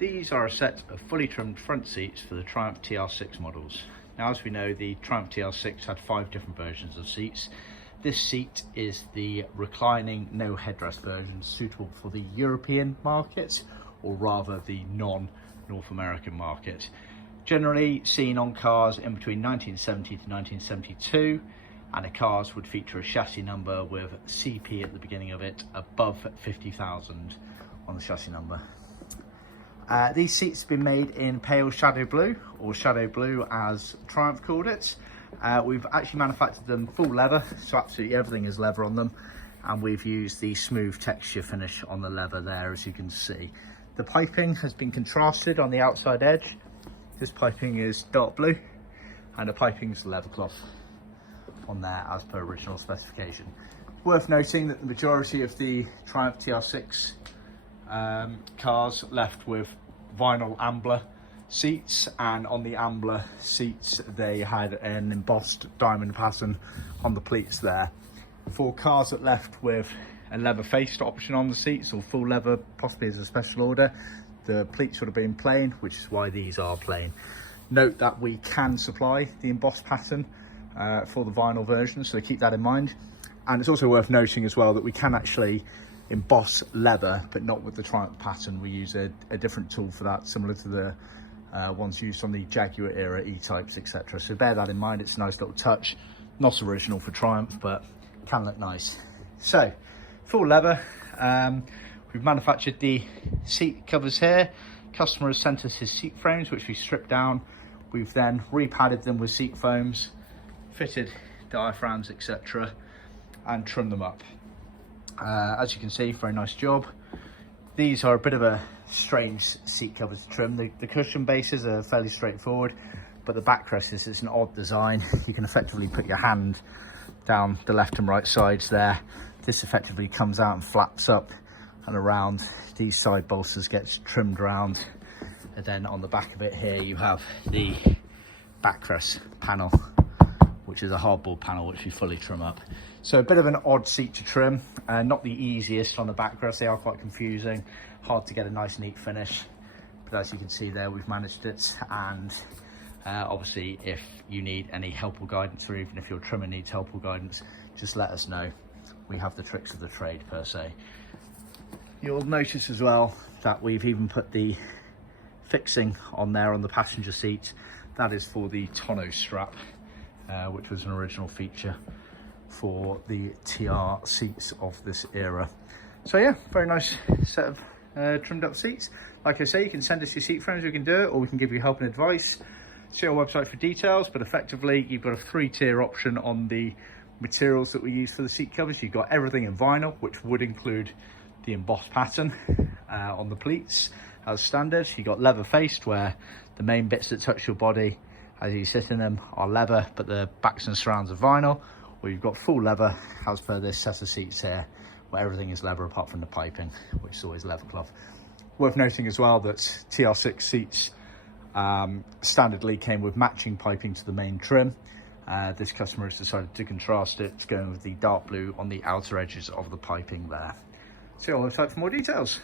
These are a set of fully trimmed front seats for the Triumph TR6 models. Now, as we know, the Triumph TR6 had 5 different versions of seats. This seat is the reclining no headrest version, suitable for the European market, or rather the non-North American market. Generally seen on cars in between 1970 to 1972, and the cars would feature a chassis number with CP at the beginning of it above 50,000 on the chassis number. These seats have been made in pale shadow blue, or shadow blue as Triumph called it. We've actually manufactured them full leather, so absolutely everything is leather on them, and we've used the smooth texture finish on the leather there, as you can see. The piping has been contrasted on the outside edge. This piping is dark blue, and the piping is leather cloth on there as per original specification. Worth noting that the majority of the Triumph TR6 cars left with vinyl ambler seats, and on the ambler seats they had an embossed diamond pattern on the pleats there. For cars that left with a leather faced option on the seats, or full leather possibly as a special order, the pleats would have been plain, which is why these are plain. Note that we can supply the embossed pattern for the vinyl version, so keep that in mind. And it's also worth noting as well that we can actually emboss leather, but not with the Triumph pattern. We use a different tool for that, similar to the ones used on the Jaguar era E-types, etc. So bear that in mind. It's a nice little touch, not original for Triumph, but can look nice. So full leather. We've manufactured the seat covers here. Customer has sent us his seat frames, which we stripped down. We've then repadded them with seat foams, fitted diaphragms, etc., and trimmed them up. As you can see, very nice job. These are a bit of a strange seat cover to trim. The cushion bases are fairly straightforward, but the backrest is an odd design. You can effectively put your hand down the left and right sides there. This effectively comes out and flaps up and around. These side bolsters gets trimmed around, and then on the back of it here you have the backrest panel, which is a hardboard panel which we fully trim up. So a bit of an odd seat to trim, not the easiest on the backrest. They are quite confusing, hard to get a nice neat finish, but as you can see there, we've managed it. And obviously if you need any help or guidance, or even if your trimmer needs help or guidance, just let us know. We have the tricks of the trade per se. You'll notice as well that we've even put the fixing on there on the passenger seat. That is for the tonneau strap, which was an original feature for the TR seats of this era. So yeah, very nice set of trimmed up seats. Like I say, you can send us your seat frames, we can do it, or we can give you help and advice. See our website for details, but effectively you've got a 3-tier option on the materials that we use for the seat covers. You've got everything in vinyl, which would include the embossed pattern on the pleats as standard. You've got leather faced, where the main bits that touch your body as you sit in them are leather, but the backs and surrounds are vinyl. Or you've got full leather as per this set of seats here, where everything is leather apart from the piping, which is always leather cloth. Worth noting as well that TR6 seats standardly came with matching piping to the main trim. This customer has decided to contrast it, going with the dark blue on the outer edges of the piping there. See our website for more details.